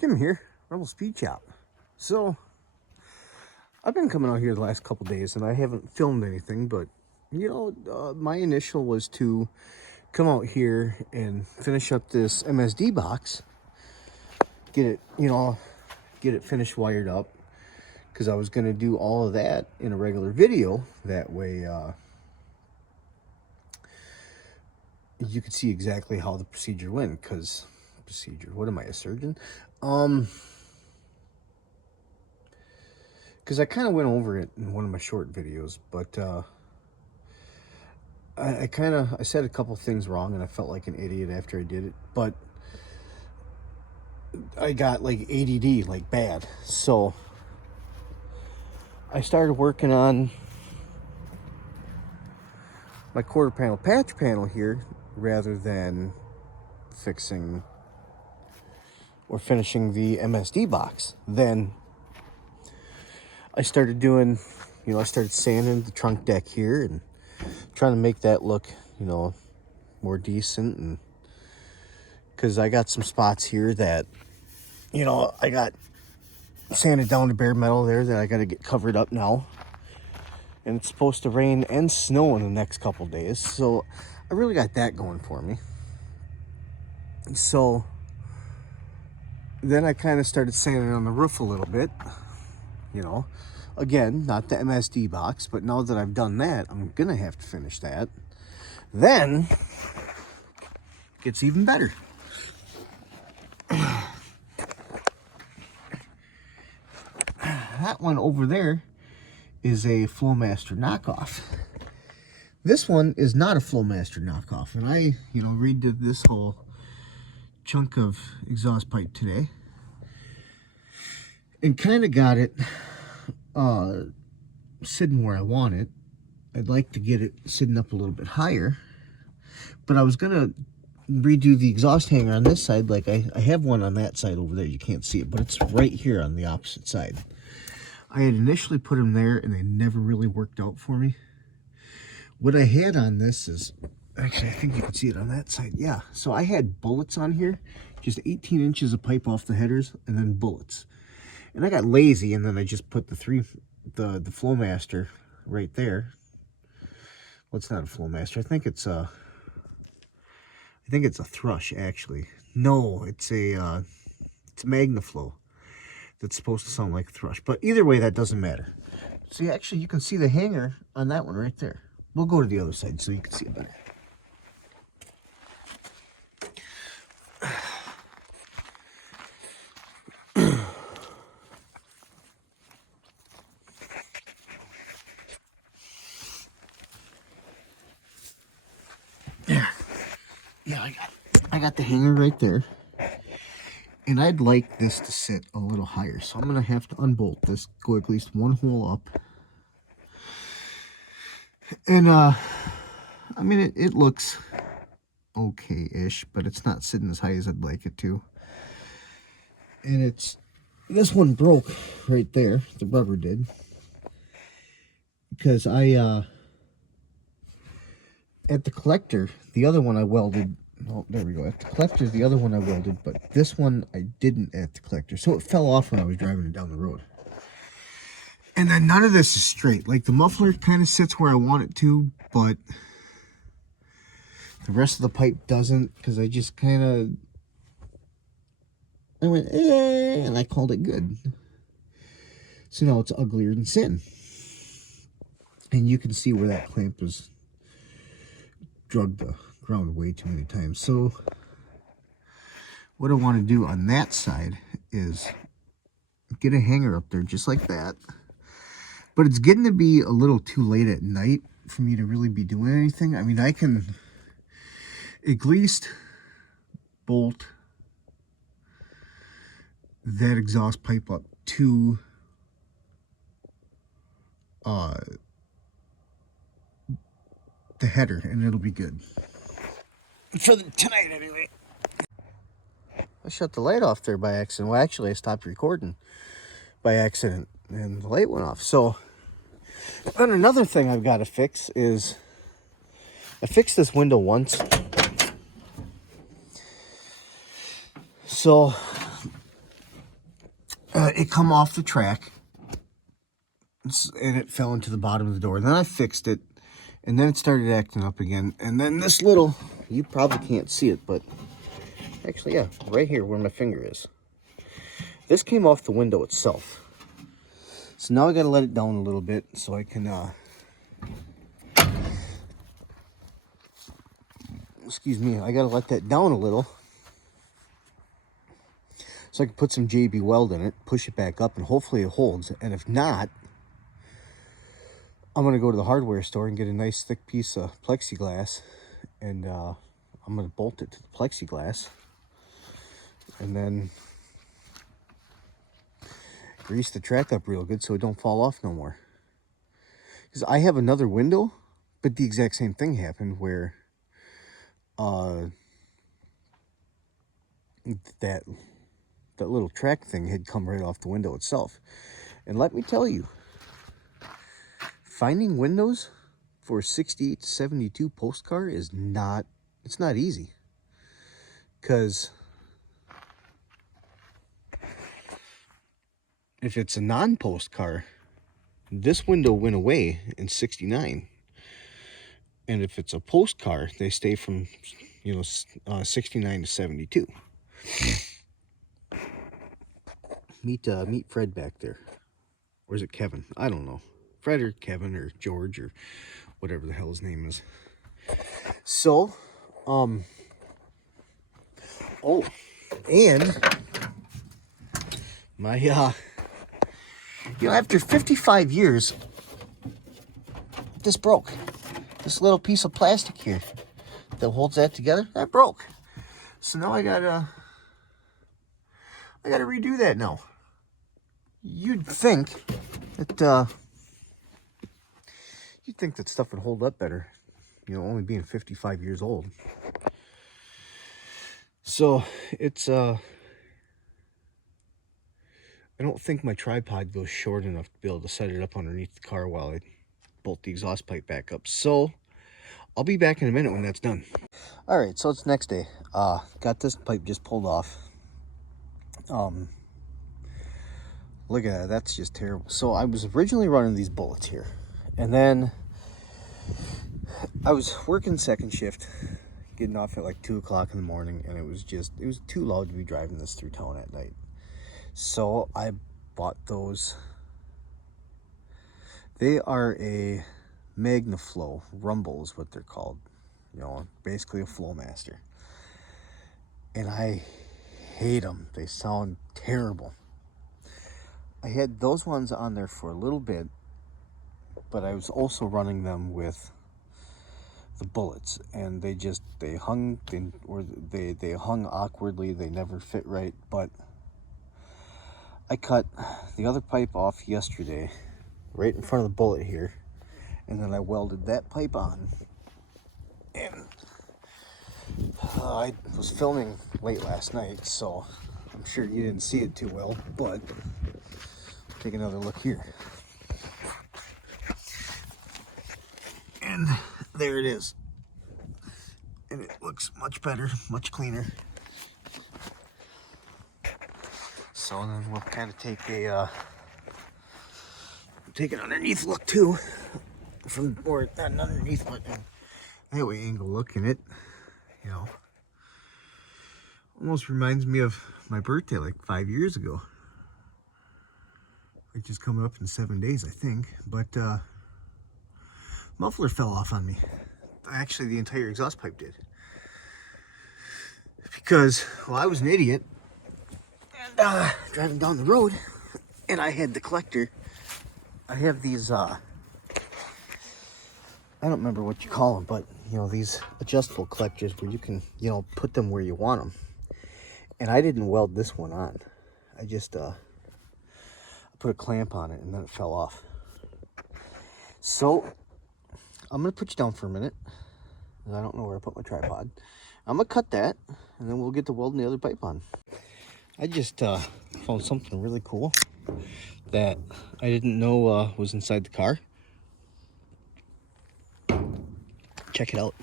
Kim here, Rebel Speed Chop. So, I've been coming out here the last couple days and I haven't filmed anything, but my initial was to come out here and finish up this MSD box, get it, get it finished wired up, because I was going to do all of that in a regular video. That way, you could see exactly how the procedure went, because what am I, a surgeon? Because I kind of went over it in one of my short videos, but I said a couple things wrong and I felt like an idiot after I did it, but I got like ADD, like bad. So I started working on my quarter panel patch panel here rather than fixing or finishing the MSD box. Then I started doing, I started sanding the trunk deck here and trying to make that look, more decent. And because I got some spots here that, I got sanded down to bare metal there that I got to get covered up now. And it's supposed to rain and snow in the next couple days. So I really got that going for me. So then I kind of started sanding on the roof a little bit, again, not the MSD box, but now that I've done that, I'm gonna have to finish that. Then it gets even better. That one over there is a Flowmaster knockoff. This one is not a Flowmaster knockoff, and I, redid this whole chunk of exhaust pipe today and kind of got it sitting where I want it. I'd like to get it sitting up a little bit higher, but I was gonna redo the exhaust hanger on this side. Like I have one on that side over there, you can't see it, but it's right here on the opposite side. I had initially put them there and they never really worked out for me. What I had on this is, actually I think you can see it on that side, yeah. So I had bullets on here, just 18 inches of pipe off the headers and then bullets. And I got lazy, and then I just put the Flowmaster right there. Well, it's not a Flowmaster. I think it's a Thrush, actually. No, it's a MagnaFlow. That's supposed to sound like a Thrush, but either way, that doesn't matter. See, actually, you can see the hanger on that one right there. We'll go to the other side so you can see it better. Yeah, I got the hanger right there. And I'd like this to sit a little higher. So I'm going to have to unbolt this, go at least one hole up. And, I mean, it looks okay-ish, but it's not sitting as high as I'd like it to. And this one broke right there. The rubber did. Because at the collector, the other one I welded. Oh, there we go. At the collector, the other one I welded, but this one I didn't at the collector. So it fell off when I was driving it down the road. And then none of this is straight. Like the muffler kind of sits where I want it to, but the rest of the pipe doesn't, because I just kind of, I went, and I called it good. So now it's uglier than sin. And you can see where that clamp was drug the ground way too many times. So what I want to do on that side is get a hanger up there just like that. But it's getting to be a little too late at night for me to really be doing anything. I mean, I can at least bolt that exhaust pipe up to the header, and it'll be good for tonight anyway. I shut the light off there by accident. Well, actually I stopped recording by accident and the light went off. So then another thing I've got to fix is, I fixed this window once. So it come off the track, and it fell into the bottom of the door. Then I fixed it, and then it started acting up again. And then this little, you probably can't see it, but actually, yeah, right here where my finger is. This came off the window itself. So now I got to let it down a little bit so I can, excuse me, I got to let that down a little so I can put some JB weld in it, push it back up, and hopefully it holds. And if not, I'm going to go to the hardware store and get a nice thick piece of plexiglass, and I'm going to bolt it to the plexiglass, and then grease the track up real good so it don't fall off no more. Because I have another window, but the exact same thing happened where that little track thing had come right off the window itself. And let me tell you, finding windows for a 68 to 72 post car is not, it's not easy. Because if it's a non-post car, this window went away in 69. And if it's a post car, they stay from, 69 to 72. Meet Fred back there. Or is it Kevin? I don't know. Fred or Kevin or George or whatever the hell his name is. So, oh, and my, after 55 years, this broke. This little piece of plastic here that holds that together, that broke. So now I gotta redo that now. You'd think that stuff would hold up better, only being 55 years old. So it's I don't think my tripod goes short enough to be able to set it up underneath the car while I bolt the exhaust pipe back up. So I'll be back in a minute when that's done. All right, so it's next day. Got this pipe just pulled off. Look at that, that's just terrible. So I was originally running these bullets here, and then I was working second shift, getting off at like 2 o'clock in the morning, and it was too loud to be driving this through town at night. So I bought those. They are a MagnaFlow Rumble is what they're called. Basically a Flowmaster. And I hate them. They sound terrible. I had those ones on there for a little bit, but I was also running them with the bullets, and they hung awkwardly. They never fit right. But I cut the other pipe off yesterday, right in front of the bullet here, and then I welded that pipe on. And I was filming late last night, so I'm sure you didn't see it too well, but take another look here. And there it is. And it looks much better, much cleaner. So then we'll kind of take an underneath look too. Or not an underneath, but anyway, angle look in it. Almost reminds me of my birthday like 5 years ago. Which is coming up in 7 days, I think. But muffler fell off on me. Actually, the entire exhaust pipe did. Because, I was an idiot. And driving down the road, and I had the collector. I have these, I don't remember what you call them, but, these adjustable collectors where you can, put them where you want them. And I didn't weld this one on. I just, put a clamp on it, and then it fell off. So I'm gonna put you down for a minute, because I don't know where I put my tripod. I'm gonna cut that, and then we'll get to welding the other pipe on. I just found something really cool that I didn't know was inside the car. Check it out.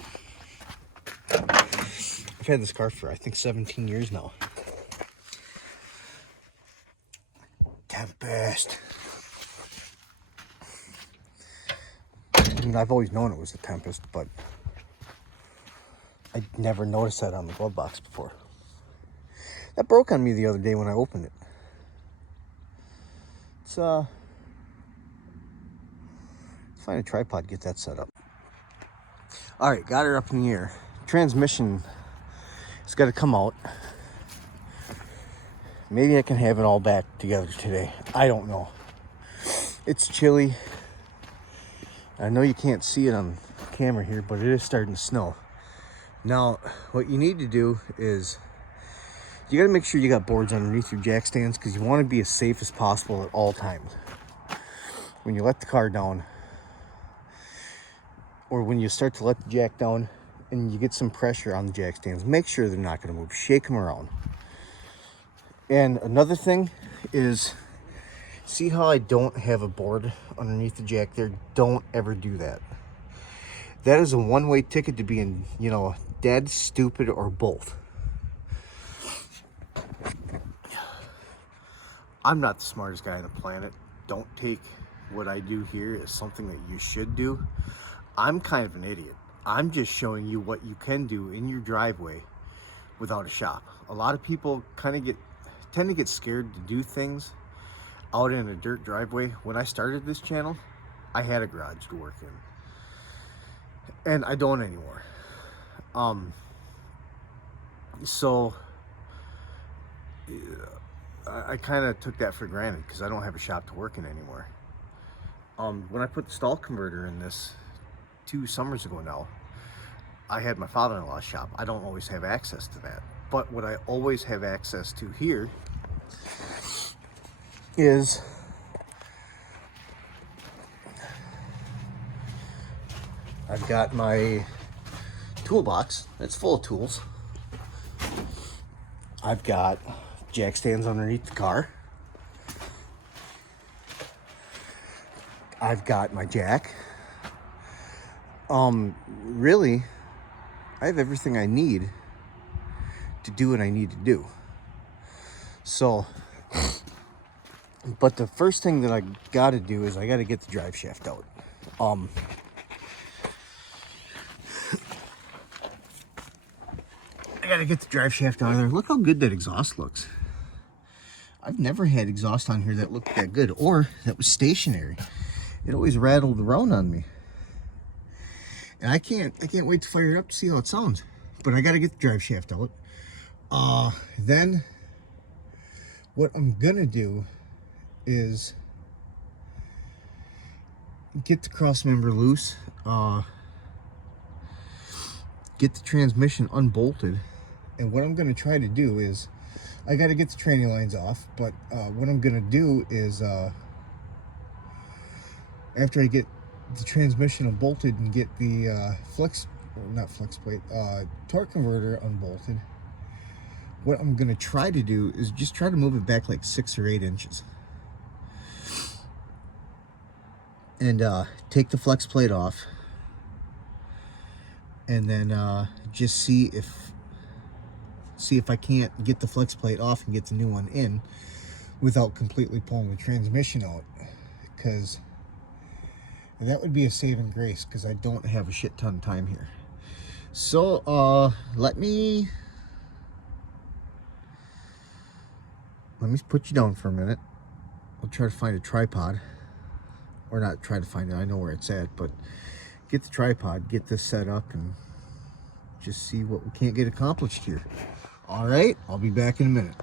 I've had this car for I think 17 years now. Tempest. I mean, I've always known it was a Tempest, but I never noticed that on the glove box before. That broke on me the other day when I opened it. It's find a tripod, get that set up. All right, got her up in the air. Transmission, it's got to come out. Maybe I can have it all back together today. I don't know. It's chilly. I know you can't see it on camera here, but it is starting to snow. Now, what you need to do is you got to make sure you got boards underneath your jack stands, because you want to be as safe as possible at all times. When you let the car down, or when you start to let the jack down and you get some pressure on the jack stands, make sure they're not going to move. Shake them around. And another thing is, see how I don't have a board underneath the jack there? Don't ever do that. That is a one-way ticket to being, you know, dead, stupid, or both. I'm not the smartest guy on the planet. Don't take what I do here as something that you should do. I'm kind of an idiot. I'm just showing you what you can do in your driveway without a shop. A lot of people tend to get scared to do things out in a dirt driveway. When I started this channel, I had a garage to work in, and I don't anymore. So I kind of took that for granted because I don't have a shop to work in anymore. When I put the stall converter in this 2 summers ago now, I had my father-in-law's shop. I don't always have access to that, but what I always have access to here is I've got my toolbox that's full of tools. I've got jack stands underneath the car. I've got my jack. Really, I have everything I need to do what I need to do. So, but the first thing that I gotta do is I gotta get the drive shaft out. I gotta get the drive shaft out of there. Look how good that exhaust looks. I've never had exhaust on here that looked that good, or that was stationary. It always rattled around on me. And I can't wait to fire it up to see how it sounds. But I gotta get the drive shaft out. Then what I'm gonna do is get the cross member loose, get the transmission unbolted, and what I'm gonna try to do is, I gotta get the tranny lines off, but what I'm gonna do is, after I get the transmission unbolted and get the torque converter unbolted, what I'm gonna try to do is just try to move it back like 6 or 8 inches. And take the flex plate off, and then just see if I can't get the flex plate off and get the new one in without completely pulling the transmission out, because that would be a saving grace, because I don't have a shit ton of time here. So let me put you down for a minute. I'll try to find a tripod, or not try to find it, I know where it's at, but get the tripod, get this set up, and just see what we can't get accomplished here. All right, I'll be back in a minute.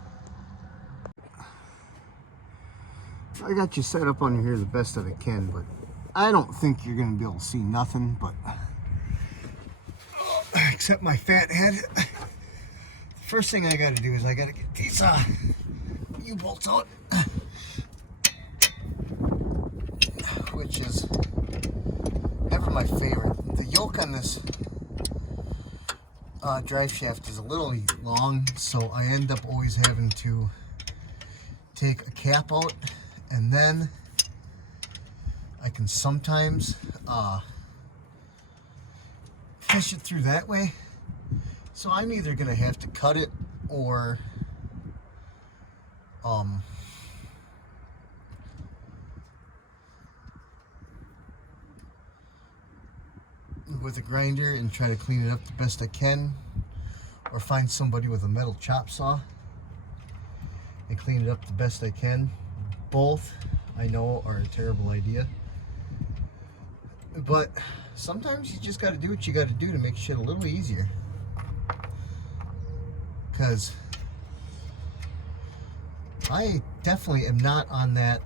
I got you set up on here the best that I can, but I don't think you're gonna be able to see nothing, but except my fat head. The first thing I gotta do is I gotta get these U-bolts out, which is never my favorite. The yoke on this drive shaft is a little long, so I end up always having to take a cap out, and then I can sometimes fish it through that way. So I'm either gonna have to cut it, or with a grinder and try to clean it up the best I can, or find somebody with a metal chop saw and clean it up the best I can. Both, I know, are a terrible idea, but sometimes you just got to do what you got to do to make shit a little easier. Because I definitely am not on that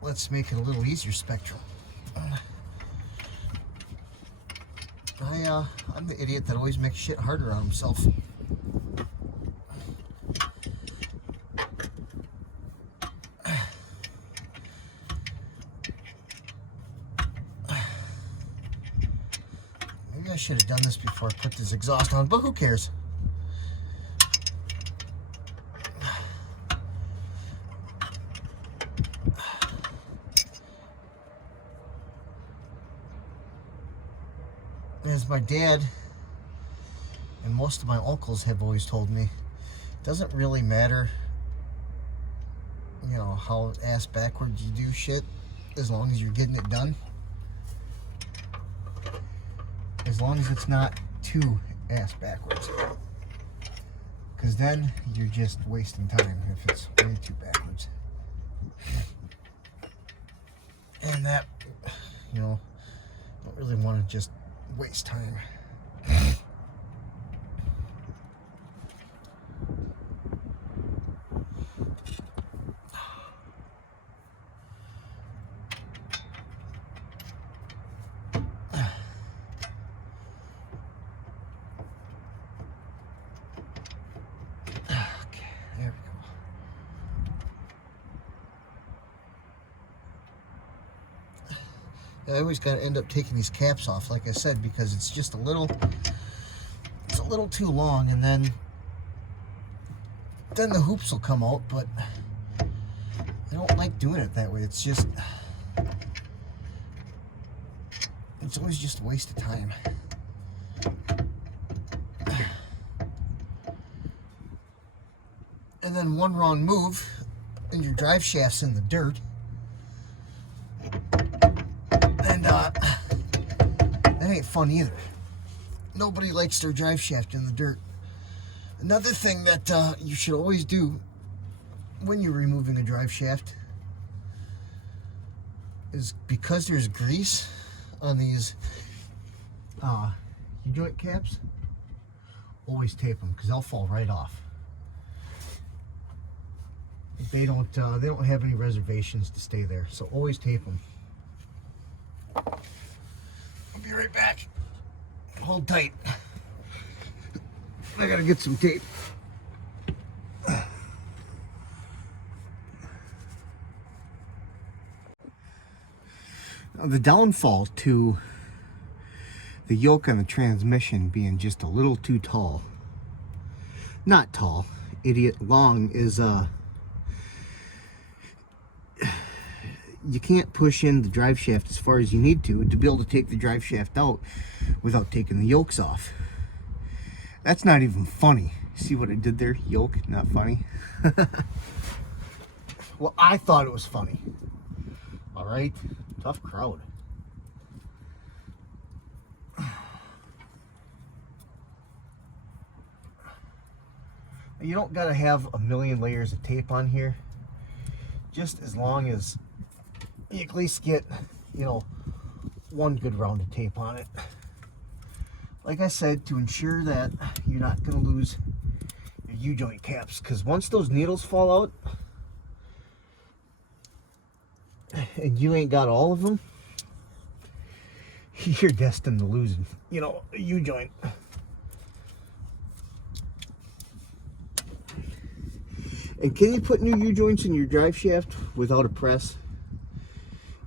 let's make it a little easier spectrum. I'm the idiot that always makes shit harder on himself. Maybe I should have done this before I put this exhaust on, but who cares? As my dad and most of my uncles have always told me, it doesn't really matter, you know, how ass backwards you do shit, as long as you're getting it done. As long as it's not too ass backwards. Because then you're just wasting time if it's way too backwards. And that, you know, don't really want to just waste time. Okay, there we go. I always got to end up taking these caps off, like I said, because it's just a little too long, and then the hoops will come out, but I don't like doing it that way. It's always just a waste of time. And then one wrong move and your drive shaft's in the dirt. And that ain't fun either. Nobody likes their drive shaft in the dirt. Another thing that you should always do when you're removing a drive shaft is, because there's grease on these U-joint caps, always tape them, because they'll fall right off. They don't have any reservations to stay there, so always tape them. I'll be right back. Hold tight. I gotta get some tape. Now, the downfall to the yoke on the transmission being just a little too tall, not tall, idiot, long, is you can't push in the drive shaft as far as you need to be able to take the drive shaft out without taking the yokes off. That's not even funny. See what I did there? Yoke, not funny. Well, I thought it was funny. All right, tough crowd. You don't gotta have a million layers of tape on here. Just as long as you at least get, you know, one good round of tape on it. Like I said, to ensure that you're not going to lose your U-joint caps, because once those needles fall out and you ain't got all of them, you're destined to lose, you know, a U-joint. And can you put new U-joints in your drive shaft without a press?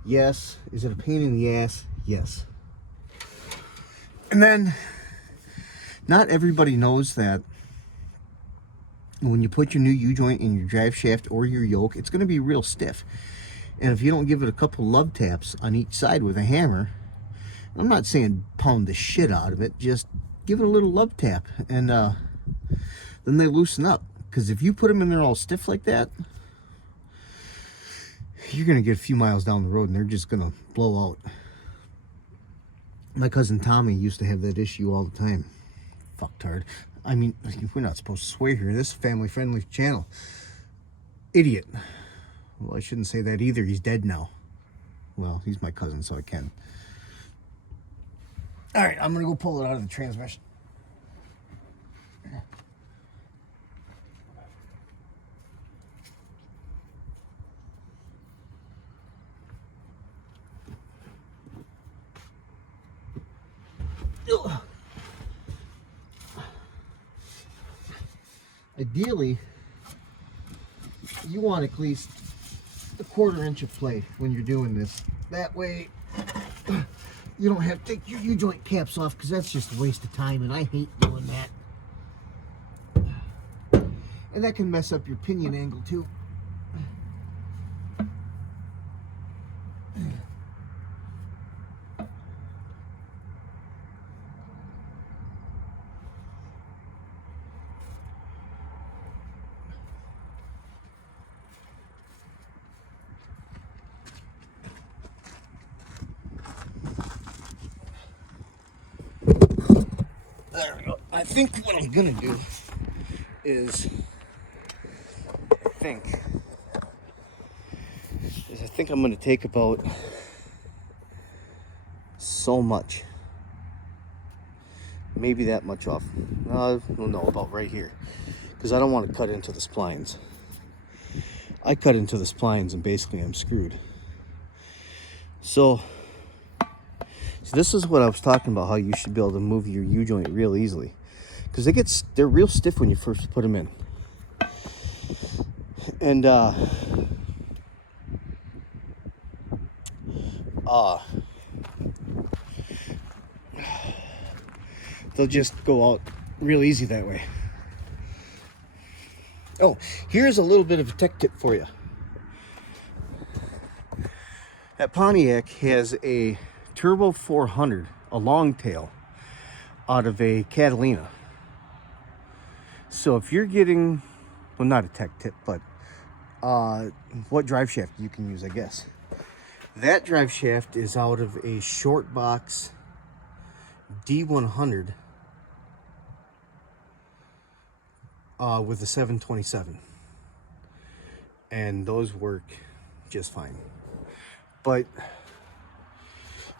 Yes. Is it a pain in the ass? Yes. And then, not everybody knows that when you put your new U-joint in your drive shaft or your yoke, it's going to be real stiff. And if you don't give it a couple love taps on each side with a hammer, I'm not saying pound the shit out of it, just give it a little love tap, and then they loosen up. Because if you put them in there all stiff like that, you're going to get a few miles down the road and they're just going to blow out. My cousin Tommy used to have that issue all the time. Fucktard. I mean, we're not supposed to swear here. This is a family-friendly channel. Idiot. Well, I shouldn't say that either. He's dead now. Well, he's my cousin, so I can. All right, I'm going to go pull it out of the transmission. Ideally, you want at least a 1/4 inch of play when you're doing this. That way, you don't have to take your U-joint caps off, because that's just a waste of time, and I hate doing that. And that can mess up your pinion angle too. There we go. I think what I'm gonna do is, I think I'm gonna take about so much, maybe that much off. I don't know, about right here, because I don't want to cut into the splines. I cut into the splines and basically I'm screwed. So this is what I was talking about, how you should be able to move your U-joint real easily, because they're real stiff when you first put them in. And they'll just go out real easy that way. Oh, here's a little bit of a tech tip for you. That Pontiac has a Turbo 400, a long tail, out of a Catalina. So if you're getting, well, not a tech tip, but what drive shaft you can use, I guess. That drive shaft is out of a short box D100 with a 727. And those work just fine. But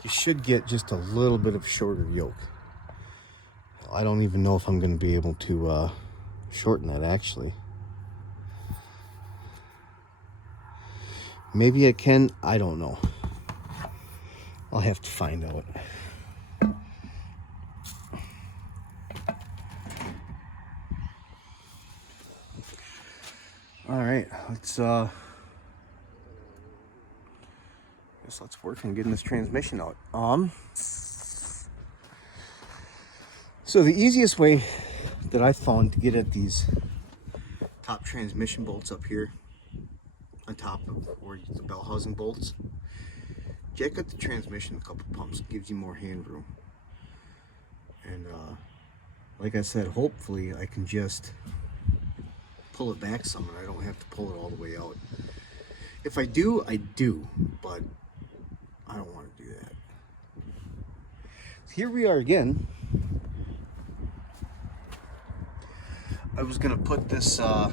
you should get just a little bit of shorter yoke. I don't even know if I'm going to be able to shorten that, actually. Maybe I can. I don't know. I'll have to find out. All right, let's work on getting this transmission out. So the easiest way that I found to get at these top transmission bolts up here on top of where the bell housing bolts, jack up the transmission a couple pumps. It gives you more hand room. And like I said, hopefully I can just pull it back some and I don't have to pull it all the way out. If I do, I do, but I don't want to do that. Here we are again. I was gonna put this, not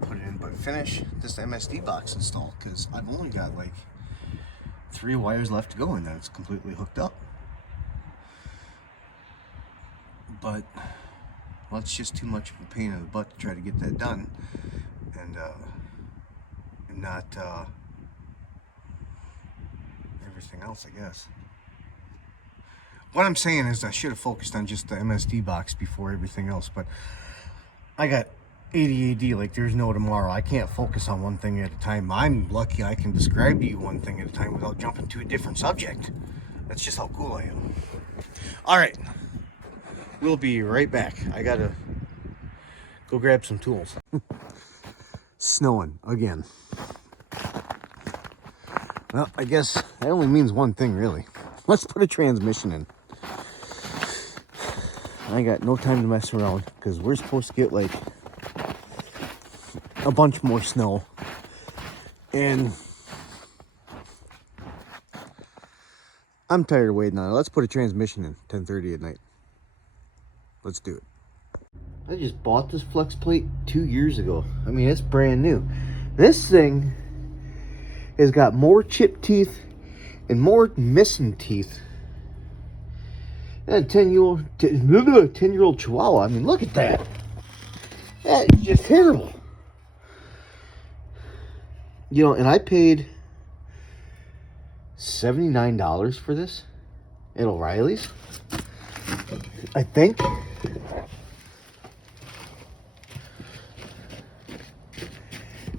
put it in, but finish this MSD box installed, because I've only got like 3 wires left to go and then it's completely hooked up. But, well, it's just too much of a pain in the butt to try to get that done, and not everything else, I guess. What I'm saying is I should have focused on just the MSD box before everything else, but I got ADD like there's no tomorrow. I can't focus on one thing at a time. I'm lucky I can describe to you one thing at a time without jumping to a different subject. That's just how cool I am. All right, we'll be right back. I gotta go grab some tools. Snowing again. Well, I guess that only means one thing, really. Let's put a transmission in. I got no time to mess around, because we're supposed to get like a bunch more snow. And I'm tired of waiting on it. Let's put a transmission in 10:30 at night. Let's do it. I just bought this flex plate 2 years ago. I mean, it's brand new. This thing has got more chipped teeth and more missing teeth than a 10-year-old Chihuahua. I mean, look at that. That is just terrible. You know, and I paid $79 for this at O'Reilly's, I think.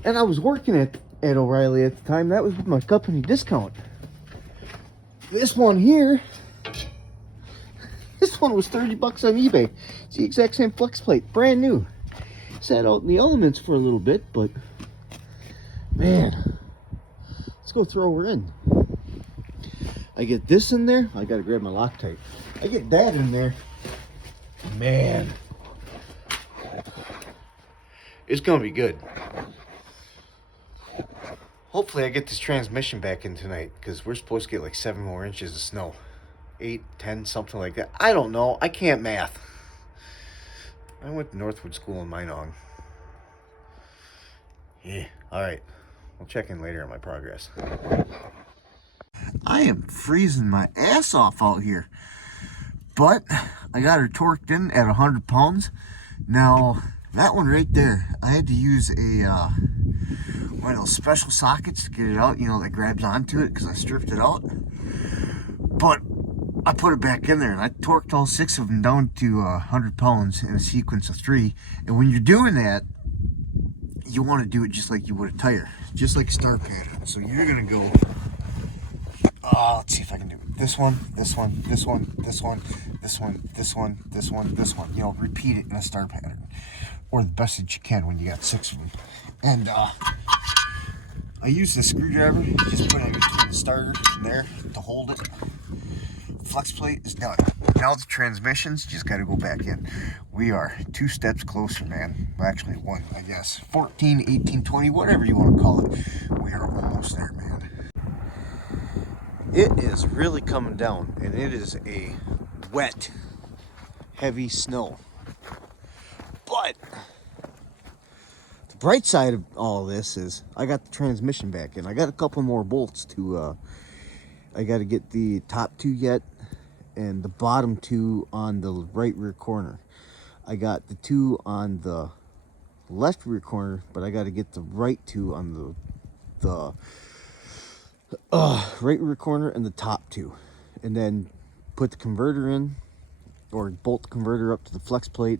And I was working at O'Reilly at the time. That was with my company discount. This one here, this one was 30 bucks on eBay. It's the exact same flex plate, brand new. Sat out in the elements for a little bit, but man, let's go throw her in. I get this in there. I gotta grab my Loctite. I get that in there. Man, it's gonna be good. Hopefully I get this transmission back in tonight, because we're supposed to get like 7 more inches of snow. 8, 10, something like that. I don't know. I can't math. I went to Northwood School in Minong. Yeah, alright. We'll check in later on my progress. I am freezing my ass off out here. But I got her torqued in at 100 pounds. Now, that one right there, I had to use one of those special sockets to get it out, you know, that grabs onto it because I stripped it out. But I put it back in there and I torqued all 6 of them down to 100 pounds in a sequence of 3. And when you're doing that, you want to do it just like you would a tire, just like a star pattern. So you're going to go, let's see if I can do it. This one, this one, this one, this one, this one, this one, this one, this one. You know, repeat it in a star pattern. Or the best that you can when you got 6 of them. And I use the screwdriver, just put it between the starter and there to hold it. Flex plate is done. Now the transmissions just got to go back in. We are 2 steps closer, man. Well, actually 1, I guess. 14, 18, 20, whatever you want to call it. We are almost there, man. It is really coming down, and it is a wet, heavy snow. But the bright side of all this is I got the transmission back in. I got a couple more bolts to, I got to get the top 2 yet and the bottom 2 on the right rear corner. I got the 2 on the left rear corner, but I got to get the right 2 on the right rear corner and the top 2. And then put the converter in, or bolt the converter up to the flex plate.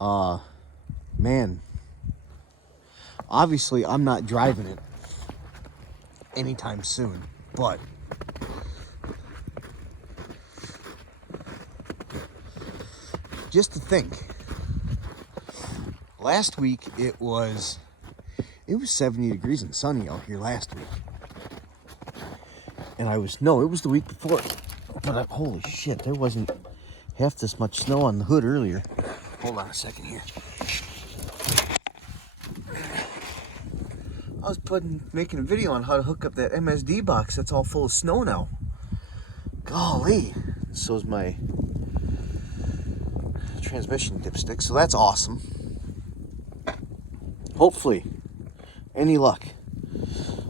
Man, obviously I'm not driving it anytime soon, but just to think, last week it was 70 degrees and sunny out here last week. And it was the week before. But holy shit, there wasn't half this much snow on the hood earlier. Hold on a second here. I was making a video on how to hook up that MSD box that's all full of snow now. Golly. So's my transmission dipstick, so that's awesome. Hopefully, any luck,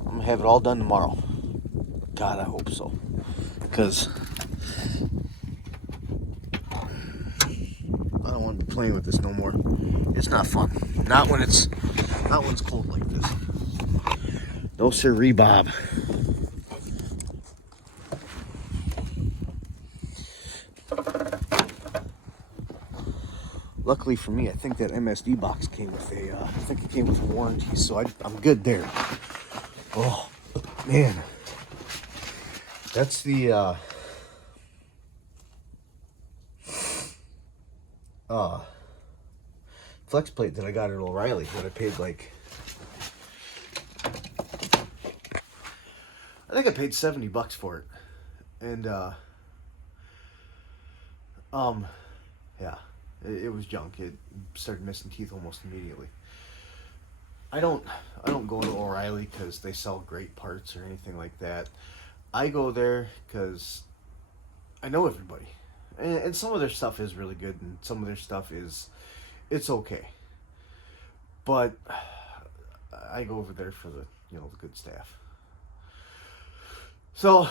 I'm gonna have it all done tomorrow. God, I hope so. Because I don't want to be playing with this no more. It's not fun. Not when it's cold like this. No sirree, Bob. Luckily for me, I think that MSD box came with a warranty, so I'm good there. Oh, man. That's the, flex plate that I got at O'Reilly that I paid like, I think I paid 70 bucks for it. And, yeah, it was junk. It started missing teeth almost immediately. I don't go to O'Reilly because they sell great parts or anything like that. I go there because I know everybody, and some of their stuff is really good, and some of their stuff it's okay. But I go over there for the the good staff. So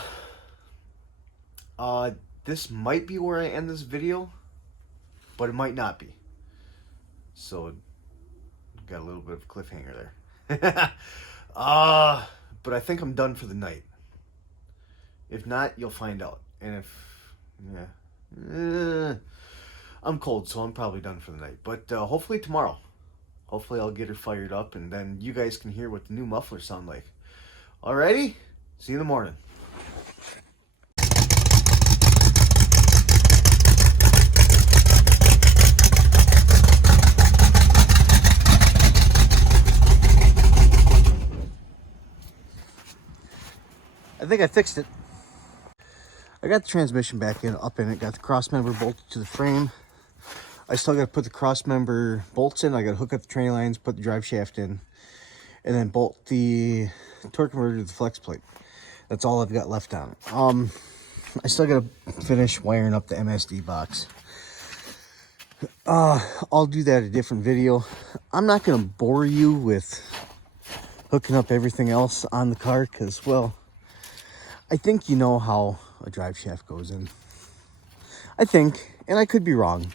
uh, this might be where I end this video, but it might not be. So got a little bit of a cliffhanger there. But I think I'm done for the night. If not, you'll find out. And if, I'm cold, so I'm probably done for the night. But hopefully tomorrow. Hopefully I'll get her fired up, and then you guys can hear what the new mufflers sound like. Alrighty? See you in the morning. I think I fixed it. I got the transmission back up in it, got the cross member bolted to the frame. I still got to put the cross member bolts in. I got to hook up the tranny lines, put the drive shaft in, and then bolt the torque converter to the flex plate. That's all I've got left on it. I still got to finish wiring up the MSD box. I'll do that in a different video. I'm not going to bore you with hooking up everything else on the car because, well, I think you know how a drive shaft goes in. I think, and I could be wrong.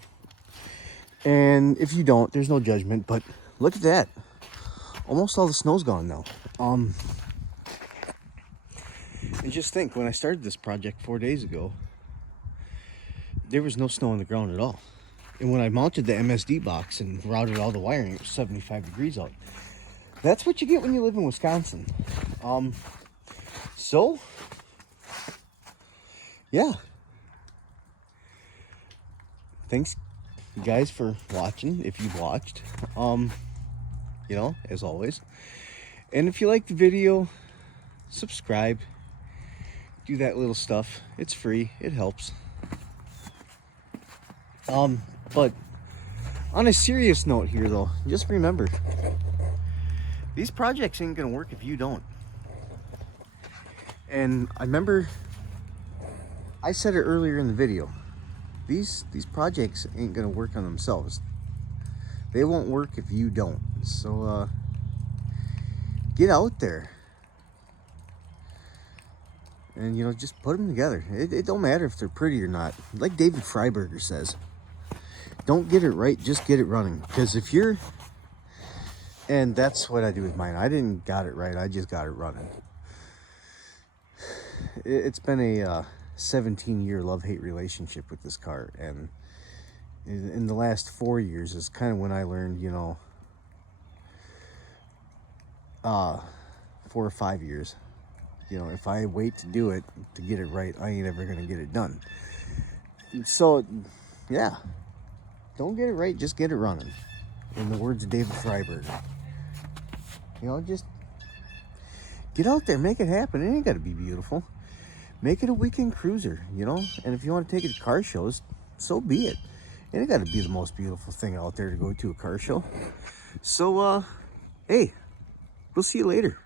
And if you don't, there's no judgment, but look at that. Almost all the snow's gone now. And just think, when I started this project 4 days ago, there was no snow on the ground at all. And when I mounted the MSD box and routed all the wiring, it was 75 degrees out. That's what you get when you live in Wisconsin. So, yeah. Thanks, you guys, for watching, if you've watched. As always. And if you like the video, subscribe. Do that little stuff. It's free. It helps. But on a serious note here, though, just remember, these projects ain't gonna work if you don't. And I remember I said it earlier in the video. These projects ain't gonna work on themselves. They won't work if you don't. So get out there and just put them together. It don't matter if they're pretty or not. Like David Freiberger says, don't get it right, just get it running. Because if you're, and that's what I do with mine. I didn't got it right, I just got it running. It's been a 17-year love-hate relationship with this car, and in the last 4 years is kind of when I learned, 4 or 5 years, if I wait to do it, to get it right, I ain't ever gonna get it done. So yeah, don't get it right, just get it running, in the words of David Freiberger. Just get out there, make it happen. It ain't gotta be beautiful. Make it a weekend cruiser, and if you want to take it to car shows, so be it. It ain't gotta be the most beautiful thing out there to go to a car show. So hey, we'll see you later.